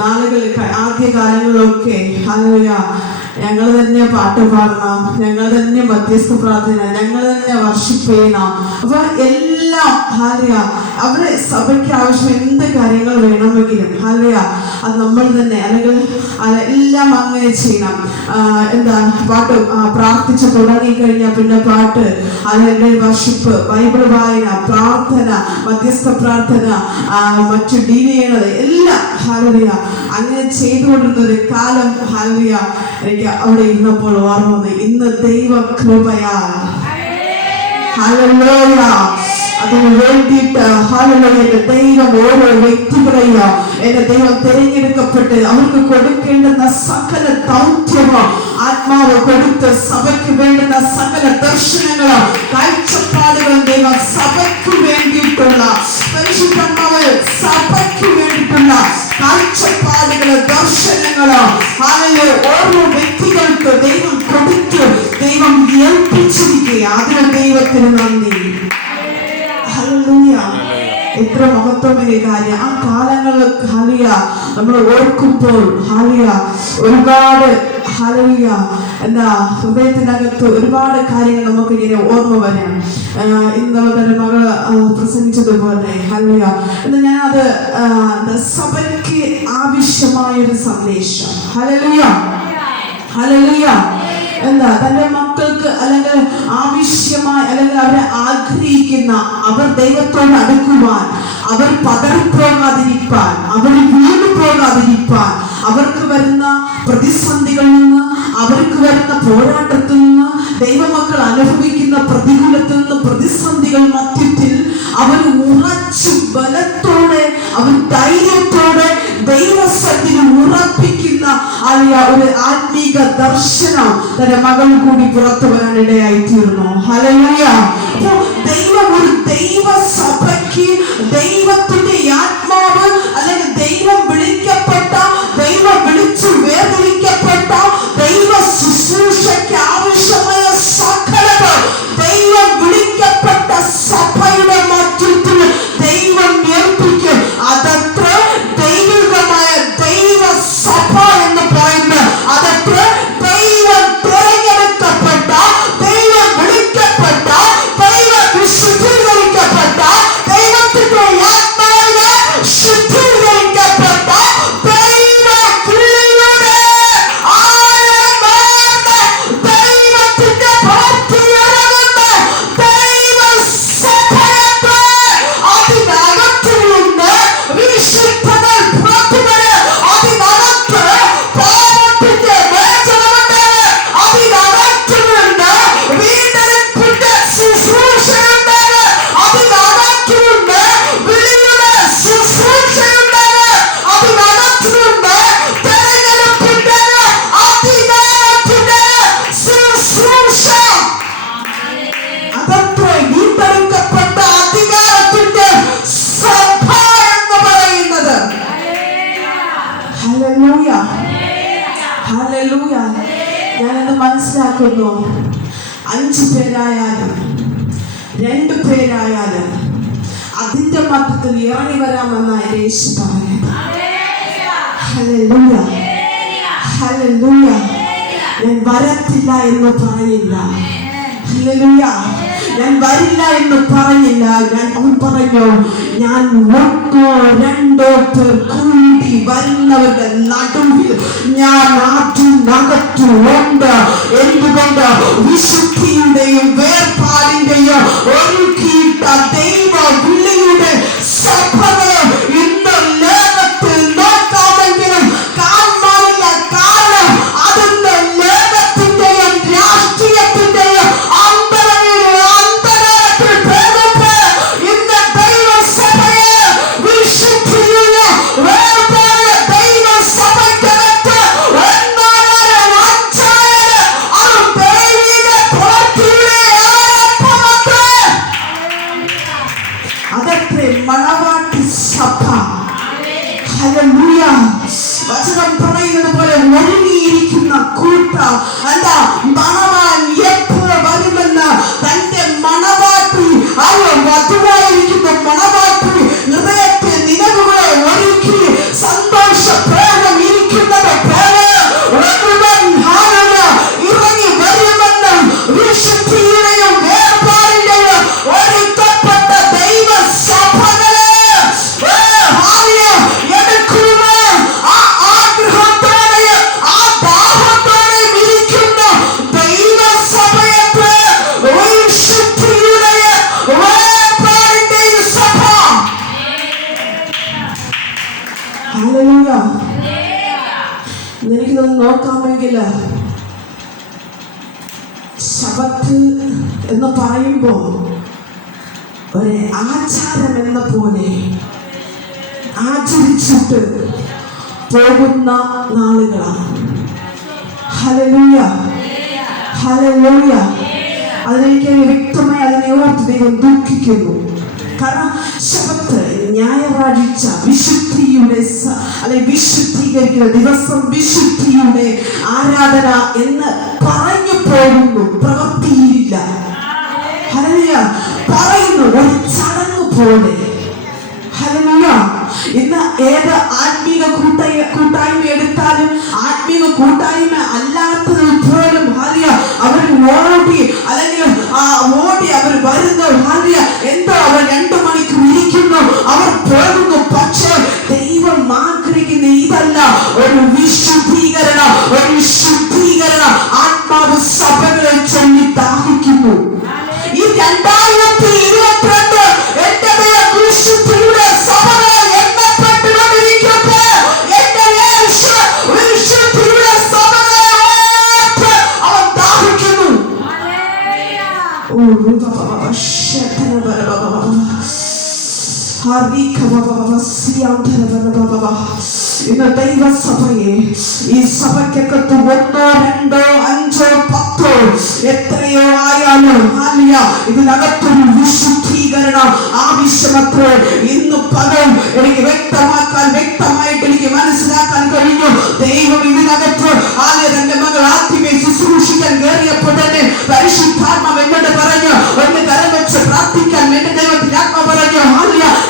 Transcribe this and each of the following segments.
നാളുകളിൽ ആദ്യകാലങ്ങളിലൊക്കെ ഹല്ലേലൂയ ഞങ്ങൾ തന്നെ പാട്ട് പാടണം, ഞങ്ങൾ തന്നെ മധ്യസ്ഥ പ്രാർത്ഥന, ഞങ്ങൾ തന്നെ വർഷിപ്പ് ചെയ്യണം. അപ്പൊ എല്ലാം ഹല്ലേലൂയ അവിടെ സഭയ്ക്ക് ആവശ്യം എന്ത് കാര്യങ്ങൾ വേണമെങ്കിലും ഹല്ലേലൂയ അത് നമ്മൾ തന്നെ അല്ലെങ്കിൽ എല്ലാം അങ്ങനെ ചെയ്യണം. പാട്ട് പ്രാർത്ഥിച്ച് തുടങ്ങിക്കഴിഞ്ഞാൽ പിന്നെ പാട്ട്, അല്ലെങ്കിൽ വർഷിപ്പ്, ബൈബിൾ വായന, പ്രാർത്ഥന, മധ്യസ്ഥ പ്രാർത്ഥന, മറ്റു ഡീൽ ചെയ്യണത് എല്ലാം ഹല്ലേലൂയ അങ്ങനെ ചെയ്തുകൊണ്ടിരുന്നൊരു കാലം ഹല്ലേലൂയ എനിക്ക് അവിടെ ഇരുന്നപ്പോൾ ഓർമ്മ വന്നു. ഇന്ന് ദൈവ കൃപയാൽ ഹല്ലേലൂയ അതിന് വേണ്ടിയിട്ട് ഹല്ലേലൂയ ദൈവം ഓരോ വ്യക്തികളെയും എന്റെ ദൈവം തിരഞ്ഞെടുക്കപ്പെട്ട് അവർക്ക് കൊടുക്കേണ്ടുന്ന സകല ദൗത്യവും ആത്മാവ് കൊടുത്ത് സഭയ്ക്ക് വേണ്ടുന്ന സകല ദർശനങ്ങളും കാഴ്ചപ്പാടുകളും ദൈവം സഭയ്ക്ക് വേണ്ടിയിട്ടുള്ള പരിശുദ്ധാത്മാവ് സഭയ്ക്ക് വേണ്ടിയിട്ടുള്ള കാഴ്ചപ്പാടുകള് ദർശനങ്ങള് ഹല്ലേലൂയ ഓരോ വ്യക്തികൾക്ക് ദൈവം കൊടുത്ത് ദൈവം ഏൽപ്പിച്ചിരിക്കുക. അതിന് ദൈവത്തിന് നന്ദി. ഹല്ലേലൂയ എത്ര മഹത്വമേറിയ കാര്യം. ആ കാലങ്ങളിൽ ഹല്ലേലൂയ നമ്മൾ ഓർക്കുമ്പോൾ ഹല്ലേലൂയ ഒരുപാട് ഹല്ലേലൂയ ഹൃദയത്തിനകത്ത് ഒരുപാട് കാര്യങ്ങൾ നമുക്ക് ഇങ്ങനെ ഓർമ്മ വരാം. ഇന്ന് തന്നെ മകൾ പ്രസംഗിച്ചതുപോലെ ഹല്ലേലൂയ എന്ന് ഞാനത് സഭയ്ക്ക് ആവശ്യമായൊരു സന്ദേശം ഹല്ലേലൂയ ഹല്ലേലൂയ തന്റെ മക്കൾക്ക് അല്ലെങ്കിൽ ആവശ്യമായി അല്ലെങ്കിൽ അവരെ ആഗ്രഹിക്കുന്ന അവർ ദൈവത്തോട് അടുക്കുവാൻ, അവർ പതറിപ്പോകാതിരിക്കാൻ, അവർ വീണു പോകാതിരിക്കാൻ, അവർക്ക് വരുന്ന പ്രതിസന്ധികളിൽ നിന്ന്, അവർക്ക് വരുന്ന പോരാട്ടത്തിൽ നിന്ന്, ദൈവമക്കൾ അനുഭവിക്കുന്ന പ്രതികൂലത്തിൽ നിന്ന്, പ്രതിസന്ധികൾ മധ്യത്തിൽ അവർ ഉറച്ചു ബലത്തോടെ അവർ ധൈര്യത്തോടെ ദൈവസന്നിധിയിൽ ഉറപ്പിക്കുന്ന ഒരു ആത്മീക ദർശനം തന്റെ മകൾ കൂടി പുറത്തു വരാൻ ഇടയായി തീർന്നു. ഹല്ലേലൂയ. അപ്പോൾ ദൈവം ഒരു ദൈവ സഭയ്ക്ക് ദൈവത്തിന്റെ ആത്മാവ് അല്ലെങ്കിൽ ദൈവം വിളിക്കപ്പെട്ട, ദൈവം വിളിച്ചു വേർതിരിക്കപ്പെട്ട ദൈവ ശുശ്രൂഷയ്ക്ക് ആവശ്യമായ സകലത് ദൈവം വിളിക്കപ്പെട്ട സഭയുടെ മധ്യത്തിൽ ദൈവം ഏൽപ്പിക്കും. അതത്ര ദൈവികമായ ദൈവ സഭ എന്ന് പറയുന്നത് അതത്ര ദൈവം തിരഞ്ഞെടുക്കപ്പെട്ട, ദൈവം വിളിക്കപ്പെട്ട, ദൈവം വിശുദ്ധീകരിക്കപ്പെട്ട, ദൈവത്തിന്റെ ആത്മാവിനെ ശുദ്ധീകരിക്കപ്പെട്ട ദൈവ കൃപയുടെ ആഴമേറിയ ദൈവത്തിന്റെ ഭക്തിയിറങ്ങുന്ന ദൈവ സഭയുടെ അതിനകത്തു നിന്ന് വിശുദ്ധകൾ പുറത്തു വരെ, അതിനകത്ത് പാപത്തിന്റെ വേദനയുണ്ട്, അതിനകത്തു നിന്ന് വീണ്ടെടുപ്പിന്റെ ശുശ്രൂഷയുണ്ട്, അതിനകത്തു നിന്ന് വിളിയുടെ ശുശ്രൂഷയുണ്ട്, അതിനകത്തു നിന്ന് തെരഞ്ഞെടുപ്പിന്റെ അധികാരത്തിന്റെ ശുശ്രൂഷ. അതത്ര വീണ്ടെടുക്കപ്പെട്ട അധികാരത്തിന്റെ സഭ എന്ന് പറയുന്നത്. Hallelujah hallelujah. ഞാനത് മനസ്സിലാക്കുന്നു. 5 പേരായാലും 2 പേരായാലും അതിന്റെ മധ്യത്തിൽ ഇറങ്ങി വരാമെന്നാണ് യേശു പറയുന്നത്. Hallelujah hallelujah. ഞാൻ വരത്തില്ല എന്ന് പറയില്ല. ഹല്ലേലൂയ. ഞാൻ വരില്ല എന്ന് പറഞ്ഞില്ല. അവൻ പറഞ്ഞു, ഞാൻ 1 2 പേർ കൂടി വരുന്നവരുടെ നടുവിൽ ഞാൻ അതിനകത്തുണ്ട്. എന്തുകൊണ്ട്? വിശുദ്ധിയുടെയും വേർപാടിന്റെയും ഒരുക്കിയിട്ട ദൈവ വിളിയുടെ സഭകളെ ഇന്ന് ലോകത്തിൽ നോക്കാമെങ്കിലും കാണാനില്ല. കാരണം അതിന്റെ ലോകത്തിന്റെയും രാഷ്ട്രീയത്തിന്റെയും അന്തരത്തിൽ പോകുമ്പോൾ ഇന്ന് ദൈവസഭയെ വിശുദ്ധിയില്ല വേർപാടിയ ദൈവസഭയ്ക്കകത്ത് ഒന്നായാലും അഞ്ചായാലും അത് ദൈവിക പ്രവൃത്തിയുടെ ആരംഭമത്രേ. അതത്രേ മണവാട്ടി സഭ. ഹല്ലേലൂയ. വചനം പറയുന്നത് പോലെ ഒരുങ്ങിയിരിക്കുന്ന കൂട്ടം. എന്താ? മണവാൻ എപ്പോൾ വരുമെന്ന് തന്റെ മണവാട്ടി വധുവായിരിക്കുന്ന മണവാട്ടി ഹൃദയത്തെ നിലവുകളെ ഒരുക്കി സന്തോഷ ഹല്ലേലൂയ. എനിക്കിതൊന്ന് നോക്കാമെങ്കിൽ ശബത്ത് എന്ന് പറയുമ്പോൾ ഒരു ആചാരം എന്ന പോലെ ആചരിച്ചിട്ട് പോകുന്ന നാളുകളാണ്. Hallelujah, hallelujah. അതിനെനിക്ക് വ്യക്തമായി അതിനെ ഓർത്ത് ദൈവം ദുഃഖിക്കുന്നു. കാരണം ശബത്ത് ഞായറാഴ്ച വിശുദ്ധിയുടെ വിശുദ്ധീകരിക്കുന്ന ദിവസം, വിശുദ്ധിയുടെ ആരാധന എന്ന് പറഞ്ഞു പോകുന്നു, പ്രവൃത്തിയിലില്ല. ഹല്ലേലൂയ. പറയുന്നു ഒരു ചടങ്ങ് പോലെ. ഹല്ലേലൂയ. ഇന്ന് ഏത് ആത്മീക കൂട്ടായ്മ എടുത്താലും ആത്മീക കൂട്ടായ്മ അല്ലാത്തത് പോലും അവർ ഓടി അല്ലെങ്കിൽ ഓടി അവർ വരുന്നു. എന്തോ അവർ 2 മണിക്കൂർ ഇരിക്കുന്നു, അവർ പോകുന്നു. പക്ഷേ ദൈവം ആഗ്രഹിക്കുന്ന ഇതല്ല, ഒരു വിശുദ്ധീകരണം, ഒരു ശുദ്ധീകരണം. ആത്മാവ് സഭകളെ ചൊല്ലി ദാഹിക്കുന്നു. ഈ 2022 എന്റെ വിശുദ്ധിയുടെ സഭകൾ എണ്ണപ്പെട്ടുകൊണ്ടിരിക്കട്ടെ. എന്റെ യേശു വിശുദ്ധിയുടെ സഭകളെ അവൻ ദാഹിക്കുന്നു. ഇന്ന് ദൈവസഭയെ, ഈ സഭയ്ക്കകത്ത് 1, 2, 5, 10 എത്രയോ ആയാലും ഇതിനകത്തൊരു വിശുദ്ധീകരണം ആവശ്യമത്രേ. ഇന്ന് പകൽ എനിക്ക് വ്യക്തമായിട്ട് എനിക്ക് മനസ്സിലാക്കാൻ കഴിഞ്ഞു. ദൈവം ഇതിനകത്ത് തന്റെ മകൾ ആദ്യമേ ശുശ്രൂഷിക്കാൻ കയറിയപ്പോഴേ പരിശുദ്ധാത്മാവ് എന്നോട് പറഞ്ഞു, ഒന്ന് കരം വെച്ച് പ്രാർത്ഥിക്കാൻ എന്റെ ദൈവത്തിന്റെ ആത്മ പറഞ്ഞു.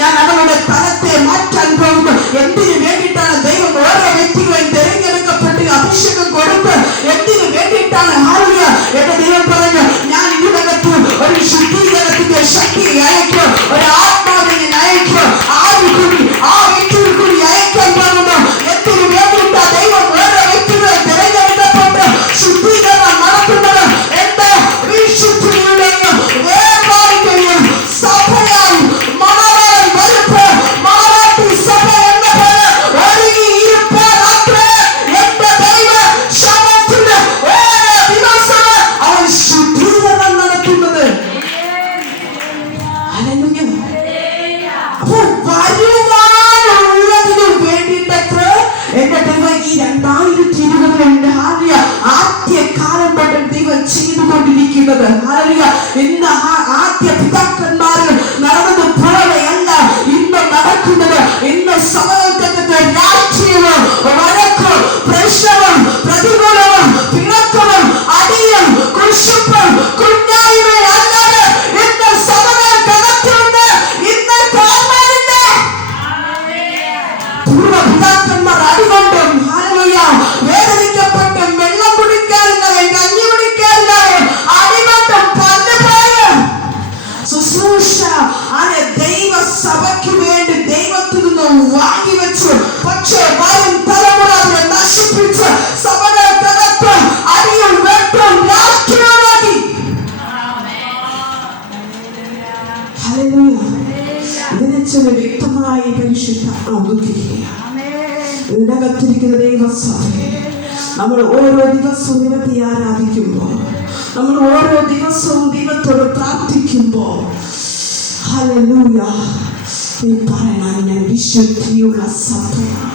ഞാൻ അവരുടെ തലത്തെ മാറ്റാൻ പോകുന്നു. എന്തിനു വേണ്ടിയിട്ടാണ് ദൈവം ഓരോ വ്യക്തികളെയും തിരഞ്ഞെടുക്കപ്പെട്ട് അഭിഷേകം കൊടുത്ത് എന്തിനു വേണ്ടിയിട്ടാണ്? എന്റെ ദൈവം പറഞ്ഞു, ഞാൻ ഇതിനകത്ത് ഒരു ശുദ്ധീകരണത്തിന്റെ ശക്തി അയക്കും, ഒരു ആത്മാവിനെ അയക്കും. ആ വ്യക്തികൾ കൂടി അയക്കാൻ പോകുന്നു. എന്തിനു വേണ്ടിയിട്ടാ ദൈവം ഓരോ വ്യക്തികളെ തിരഞ്ഞെടുക്കപ്പെട്ട് ശുദ്ധീകരണം നടത്തുന്നത്? എന്റെ വിശുദ്ധിയുടെയും വേർപാടിന്റെയും സഭയായി മണവാളൻ വരുപ്പ്, മണവാട്ടി സഭ എന്ന പോലെ ഒരുങ്ങിയിരിപ്പാനത്രേ എന്റെ ദൈവ ശബത്തിന് ഓരോ ദിവസവും അവൻ ശുദ്ധീകരണം നടത്തുന്നത്. അപ്പൊ വരുവാനുള്ളതിന് വേണ്ടിയിട്ടത്ര എന്റെ ദൈവം ഈ 2020 ആദ്യ കാലം തൊട്ട് ദൈവം ചെയ്തുകൊണ്ടിരിക്കുന്നത്. ഇന്ന് ആദ്യ പിതാക്കന്മാരിൽ നടന്നത് പോലെയല്ല ഇന്ന് നടക്കുന്നത്. ഇന്ന് സമയത്ത് രാഷ്ട്രീയവും വഴക്കും പ്രശ്നവും പ്രതികൂലവും പിണക്കവും അടിയും കുശുപ്പും കുഞ്ഞായ്മയും അല്ലാതെ ഇന്ന് സമയത്തിനകത്തുണ്ട്. ഇന്ന് കോമരുണ്ട്. പൂർവ്വപിതാക്കന്മാർ അടികൊണ്ടും വേദനിക്കപ്പെട്ടും വെള്ളം കുടിക്കാറില്ലാതെ കഞ്ഞി കുടിക്കാറില്ലാതെ അടികൊണ്ടും പല്ലുപോയും ശുശ്രൂഷ ദൈവസഭയ്ക്ക് വേണ്ടി ദൈവത്തിൽ നിന്ന് വാങ്ങിവെച്ചു. പക്ഷേ വരും തലമുറ അതിനെ നശിപ്പിച്ച് സഭകൾക്കകത്ത് അടിയും വെട്ടും രാഷ്ട്രീയമാക്കി. ഇതിനെ ചൊല്ലി വ്യക്തമായി പരിശുദ്ധാത്മാവ് ദുഃഖിക്കുകയാണ്. ഇതിനകത്തിരിക്കുന്ന ദൈവസഭയെ നമ്മൾ ഓരോ ദിവസവും ദൈവത്തെ ആരാധിക്കുമ്പോൾ, നമ്മൾ ഓരോ ദിവസവും ദൈവത്തോട് പ്രാർത്ഥിക്കുമ്പോൾ, ഹല്ലേലൂയ, നീ പറയണം, ഞാൻ വിശുദ്ധിയുള്ള സഭയാണ്,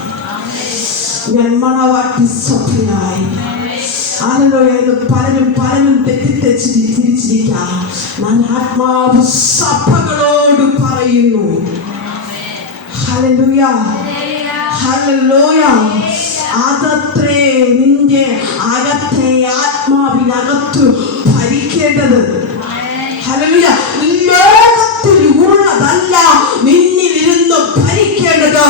ഞാൻ മണവാട്ടി സഭയായി. ഹല്ലേലൂയ. ഇത് പലരും തിരിച്ചിരിക്കാം. ഞാൻ ആത്മാവ് സഭകളോട് പറയുന്നു. Hallelujah, hallelujah. അതത്രേ നിന്റെ അകത്തെ ആത്മാവിനകത്ത് ഭരിക്കേണ്ടത്. ഹല്ലേലൂയ. ലോകത്തിൽ ഉള്ളതല്ല നിന്നിലിരുന്ന് ഭരിക്കേണ്ടത്.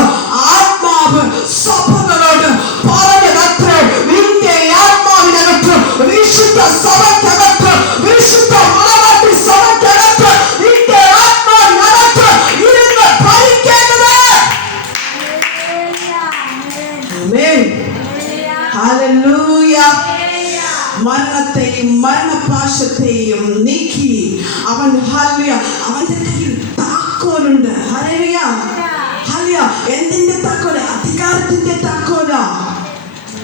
ആത്മാവ് സഭകളോട് പറഞ്ഞതത്രേ, നിന്റെ ആത്മാവിനകത്ത്, വിശുദ്ധ സഭയ്ക്കകത്ത്, വിശുദ്ധ മണവാട്ടി സഭയ്ക്കകത്ത് നിന്റെ ആത്മാവിനകത്ത് ഇരുന്ന് ഭരിക്കേണ്ടത്. ഹല്ലേലൂയ. മരണത്തെയും മരണപാശത്തെയും നീക്കി അവൻ അവന്റെ കയ്യിൽ താക്കോലുണ്ട്. ഹല്ലേലൂയ. എന്തിന്റെ താക്കോല? അധികാരത്തിന്റെ താക്കോല.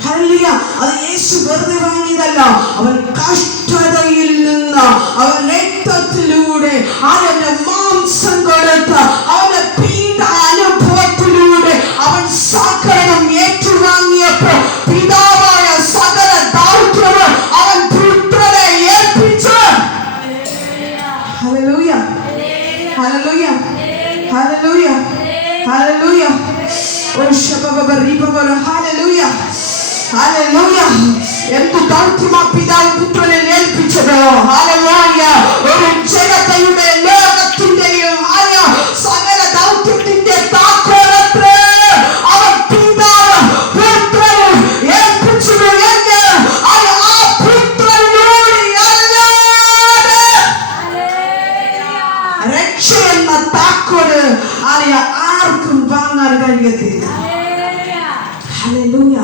ഹല്ലേലൂയ. അത് യേശു വെറുതെ വാങ്ങിയതല്ല. അവൻ കഷ്ടതയിൽ നിന്ന്, അവൻ രക്തത്തിലൂടെ, അവന്റെ മാംസം കൊടുത്ത്, അവന്റെ പീഡ അനുഭവത്തിലൂടെ അവൻ സകലം ഏറ്റുവാങ്ങിയപ്പോൾ പിതാവായ സകല ദൗത്യവും അവൻ പുത്രനെ ഏൽപ്പിച്ചു. Hallelujah, hallelujah, hallelujah, hallelujah. ഓ ശബബബരിബബര. Hallelujah, hallelujah. എന്ത് ദൗത്യമാ പിതാവ് പുത്രനെ ഏൽപ്പിച്ചത്? ഹല്ലേലൂയ. ഒരു ജനതയുടെ ലോകത്തിന്റെയും സകല ദൗത്യത്തിന്റെ താക്കോലത്രേ അവൻ പിതാവ് പുത്രനെ ഏൽപ്പിച്ചത് എന്ന് ആ പുത്രനോട് രക്ഷ എന്ന താക്കോല് ആർക്കും വാങ്ങാൻ കഴിയത്തില്ല. ഹല്ലേലൂയ.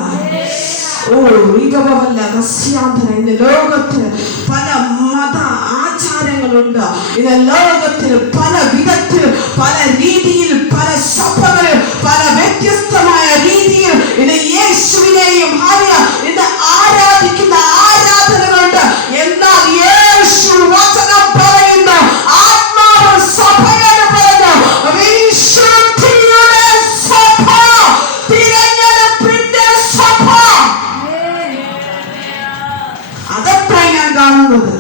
ഓ ഈഗവല്ല റസ്യാന്തര. ഇന്ന് ലോകത്തിന് പല മത ആചാരങ്ങളുണ്ട്. ഇന്ന് ലോകത്തിന് പല വിധത്തിൽ, പല രീതിയിൽ, പല സഭകളിൽ, പല വ്യത്യസ്തമായ രീതിയിൽ ഇന്ന് യേശുവിനെയും ഇന്ന് ആരാധിക്കുന്ന ആരാധനകളുണ്ട്. എന്നാൽ യേശു വചനം പറയുന്ന ആത്മാവ് സഭയെന്ന് പറയുന്ന വിശുദ്ധിയുടെ സഭ, തിരഞ്ഞെടുപ്പിന്റെ സഭ. അതത്ര ഞാൻ കാണുന്നത്.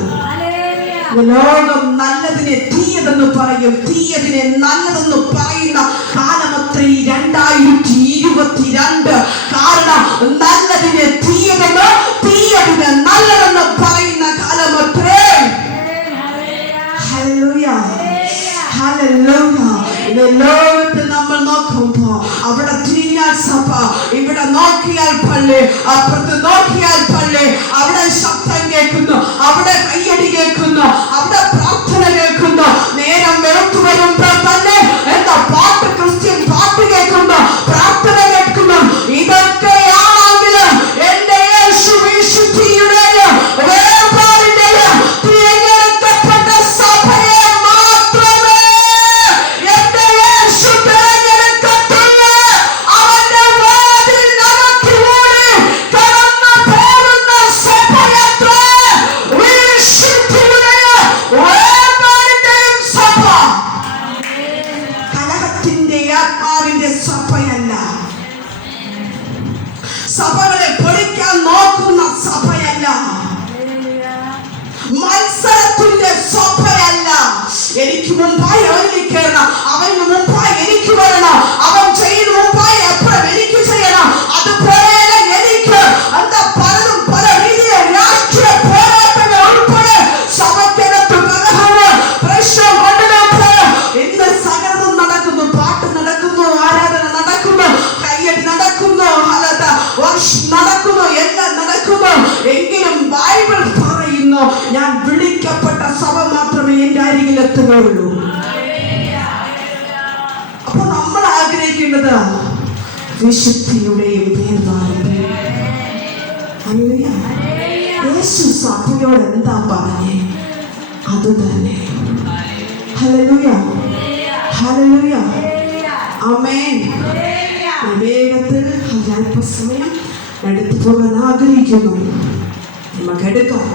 ലോകം നല്ലതിനെ തീയതെന്ന് പറയും, തീയതിനെ നല്ലതെന്ന് പറയുന്ന കാലമത്രേ 2022. കാരണം നല്ലതിനെ തീയതെന്ന്, തീയതിനെ നല്ലതെന്ന് പറയുന്ന കാലമത്രേ. Hallelujah, hallelujah. ഇത് ലോകത്ത് നമ്മൾ നോക്കുമ്പോ അവിടെ തിരിഞ്ഞാൽ സഭ, ഇവിടെ നോക്കിയാൽ പള്ളി, അപ്പുറത്ത് നോക്കിയാൽ പള്ളി, അവിടെ ശബ്ദം കേൾക്കുന്നു, അവിടെ കയ്യടി കേൾക്കുന്നു, അവിടെ പ്രാർത്ഥന കേൾക്കുന്നു. നേരം വെളുത്തു വരുമ്പോൾ തന്നെ എന്താ പാട്ട്, ക്രിസ്ത്യൻ പാട്ട് കേൾക്കുന്നു, പ്രാർത്ഥന കേൾക്കുന്നു. ഇതൊക്കെയാണെങ്കിൽ എന്റെ യേശു വിശുദ്ധിയുടെയും വേർപാടിന്റെയും തിരഞ്ഞെടുക്കപ്പെട്ട സഭയെ മാത്രമേ എന്റെ യേശു തിരഞ്ഞെടുക്കത്തുള്ളൂ. അവന്റെ വാതിലിനകത്തൂടെ കടന്നു പോകുന്ന സഭയത്രേ വിശുദ്ധിയുടെയും വേർപാടിന്റെയും സഭ. കലഹത്തിന്റെ ആത്മാവിന്റെ സഭയല്ല, സഭകളെ പൊളിക്കാൻ നോക്കുന്ന സഭയല്ല, മത്സരത്തിന്റെ സഭയല്ല. എനിക്ക് മുമ്പായി അവനിൽ കയറണം, അവന് മുമ്പായി എനിക്ക് വരണം, അവൻ ചെയ്യുന്ന മുമ്പായി എപ്പോഴും എനിക്ക് ചെയ്യണം. അതുപോലെ എനിക്ക് എന്താ പലതും പല രീതിയിൽ രാഷ്ട്രീയ പോരാട്ടങ്ങൾ ഉൾപ്പെടെ സഭയ്ക്കകത്ത് കലഹങ്ങൾ, പ്രശ്നം കൊണ്ടുവരുമ്പോൾ ഇന്ന് സകലതും നടക്കുന്നു. പാട്ട് നടക്കുന്നു, ആരാധന നടക്കുന്നു, കയ്യടി നടക്കുന്നു, നടക്കുന്നു, എല്ലാം നടക്കുന്നു. എങ്കിലും ബൈബിൾ പറയുന്നു, ഞാൻ വിളിക്കപ്പെട്ട സഭ മാത്രമേ എന്റെ അരികിൽ എത്തുകയുള്ളൂ. അപ്പൊ നമ്മൾ ആഗ്രഹിക്കേണ്ടത് വിശുദ്ധിയുടെയും വേർപാടിന്റെയും. യേശു സഭയോട് എന്താ പറഞ്ഞേ? അത് തന്നെ. ഹല്ലേലൂയ, ഹല്ലേലൂയ, ആമേൻ. വേഗത്തിൽ അല്പസമയം എടുത്തു പോകാൻ ആഗ്രഹിക്കുന്നു. നമുക്ക് എടുക്കാം.